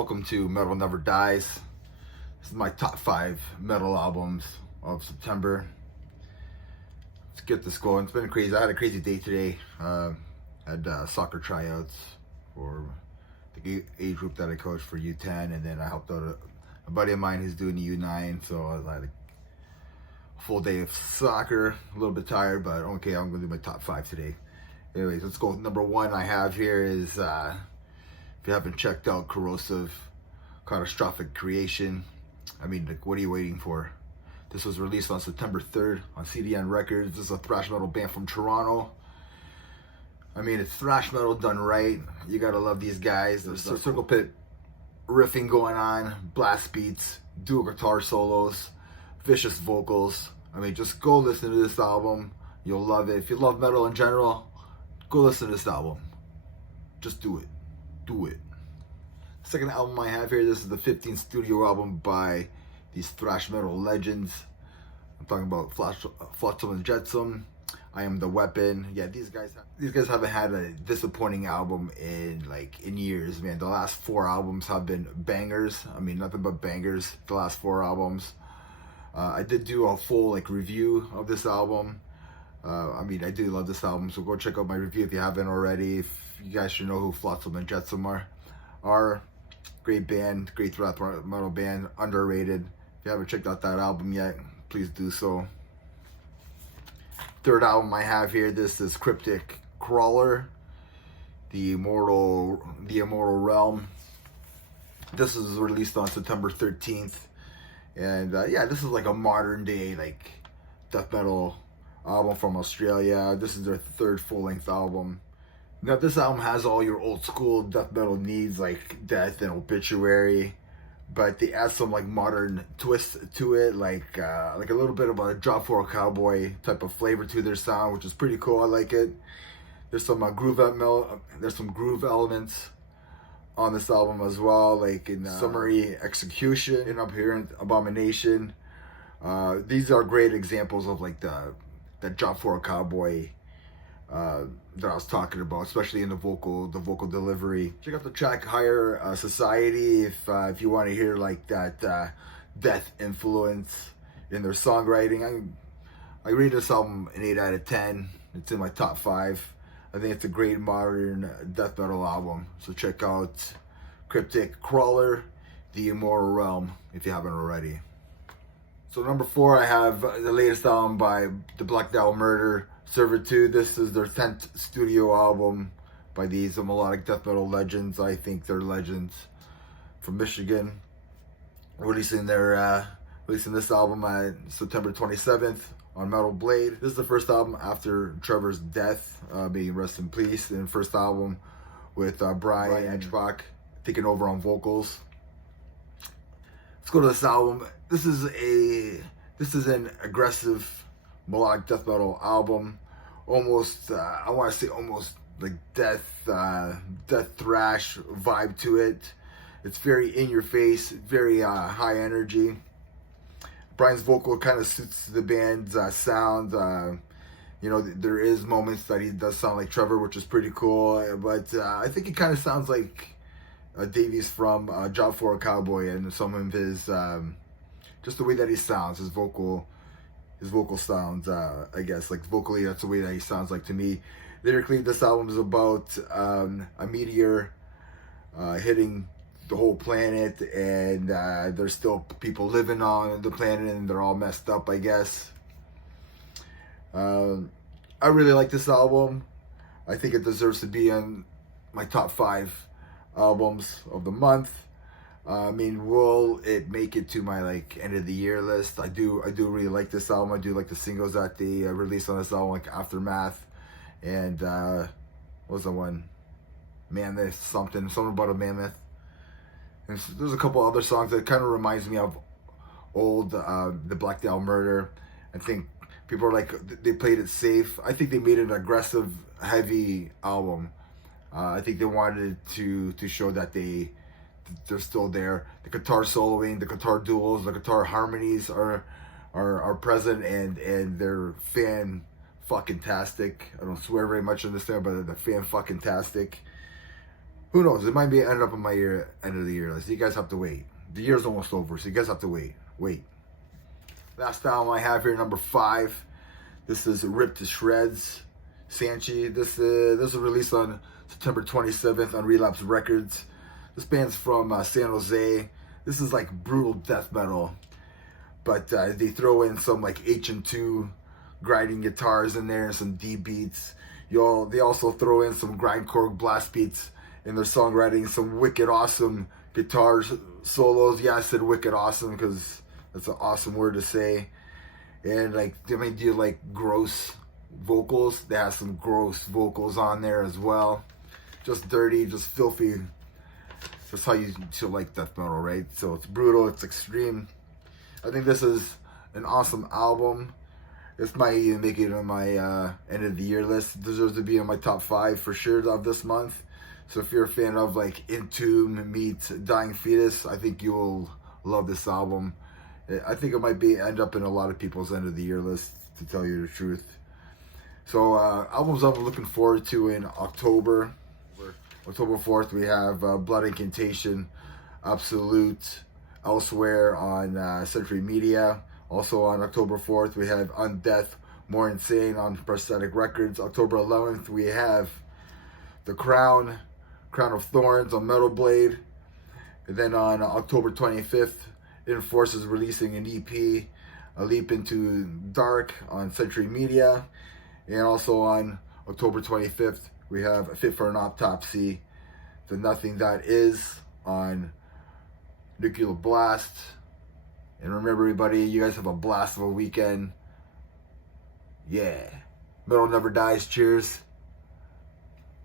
welcome to Metal Never Dies. This is my top 5 metal albums of September. Let's get this going. It's been crazy. I had a crazy day today. Had soccer tryouts for the age group that I coached for U10, and then I helped out a buddy of mine who's doing the U9. So I had a full day of soccer. A little bit tired, but okay, I'm gonna do my top 5 today. Anyways, let's go. Number 1 I have here is, if you haven't checked out Corrosive, Catastrophic Creation, I mean, like, what are you waiting for? This was released on September 3rd on CDN Records. This is a thrash metal band from Toronto. I mean, it's thrash metal done right. You gotta love these guys. There's a circle pit riffing going on, blast beats, dual guitar solos, vicious vocals. I mean, just go listen to this album. You'll love it. If you love metal in general, go listen to this album. Just do it. Do it. Second album I have here, this is the 15th studio album by these thrash metal legends. I'm talking about Flotsam and Jetsam, I Am the Weapon. Yeah, these guys haven't had a disappointing album in years, man. The last 4 albums have been bangers. I mean, nothing but bangers. The last 4 albums. I did do a full review of this album. I mean, I do love this album, so go check out my review if you haven't already. If you guys should know who Flotsam and Jetsam are. Great band, great thrash metal band, underrated. If you haven't checked out that album yet, please do so. Third album I have here, this is Cryptic Crawler, the Immortal Realm. This is released on September 13th, and yeah, this is like a modern day death metal album from Australia. This is their 3rd full-length album. Now, this album has all your old school death metal needs like Death and Obituary, but they add some modern twist to it, like a little bit of a Job for a Cowboy type of flavor to their sound, which is pretty cool. I like it. There's some there's some groove elements on this album as well, like in Summary Execution, Incoherent Abomination. These are great examples of the Job for a Cowboy that I was talking about, especially in the vocal delivery. Check out the track Higher Society if you want to hear that death influence in their songwriting. I rate this album an 8 out of 10. It's in my top 5. I think it's a great modern death metal album. So check out Cryptic Crawler, The Immortal Realm, if you haven't already. So number 4, I have the latest album by the Black Dahlia Murder, Servitude. This is their 10th studio album by these melodic death metal legends. I think they're legends from Michigan. Releasing this album on September 27th on Metal Blade. This is the first album after Trevor's death, being rest in peace, and first album with Brian Edgebach taking over on vocals. Let's go to this album. This is an aggressive melodic death metal album. Almost, I want to say almost like death thrash vibe to it. It's very in your face, very high energy. Brian's vocal kind of suits the band's sound. You know, there is moments that he does sound like Trevor, which is pretty cool. But I think he kind of sounds like Davies from Job for a Cowboy, and some of his just the way that he sounds, his vocal sounds, I guess, vocally, that's the way that he sounds like to me. Lyrically, this album is about a meteor hitting the whole planet, and there's still people living on the planet, and they're all messed up, I guess. I really like this album. I think it deserves to be on my top 5 albums of the month. I mean, will it make it to my end of the year list? I do really like this album. I do like the singles that they released on this album, like Aftermath, and what was the one? Mammoth, something about a mammoth. And there's a couple other songs that kind of reminds me of old the Black Dahlia Murder. I think people are they played it safe. I think they made an aggressive, heavy album. I think they wanted to show that they're still there. The guitar soloing, the guitar duels, the guitar harmonies are present, and they're fan-fucking-tastic. I don't swear very much in this there, but they're fan-fucking-tastic. Who knows? It might be end up in my end of the year list. You guys have to wait. The year's almost over, so you guys have to wait. Wait. Last album I have here, number 5. This is Ripped to Shreds, Sanchi. This was released on September 27th on Relapse Records. This band's from San Jose. This is like brutal death metal, but they throw in some like H&2 grinding guitars in there and some D beats. They also throw in some grindcore blast beats in their songwriting, some wicked awesome guitar solos. Yeah, I said wicked awesome because that's an awesome word to say. And like they may do like gross vocals. They have some gross vocals on there as well. Just dirty, just filthy. That's how you should like death metal, right? So it's brutal, it's extreme. I think this is an awesome album. This might even make it on my end of the year list. It deserves to be in my top 5 for sure of this month. So if you're a fan of like Entomb meets Dying Fetus, I think you will love this album. I think it might end up in a lot of people's end of the year list, to tell you the truth. So albums I'm looking forward to in October. October 4th we have Blood Incantation, Absolute, Elsewhere on Century Media. Also on October 4th we have Undeath, More Insane on Prosthetic Records. October 11th we have The Crown, Crown of Thorns on Metal Blade. And then on October 25th, Enforce is releasing an EP, A Leap into Dark on Century Media. And also on October 25th, we have Fit for an Autopsy, The Nothing That Is on Nuclear Blast. And remember everybody, you guys have a blast of a weekend. Yeah. Metal never dies. Cheers.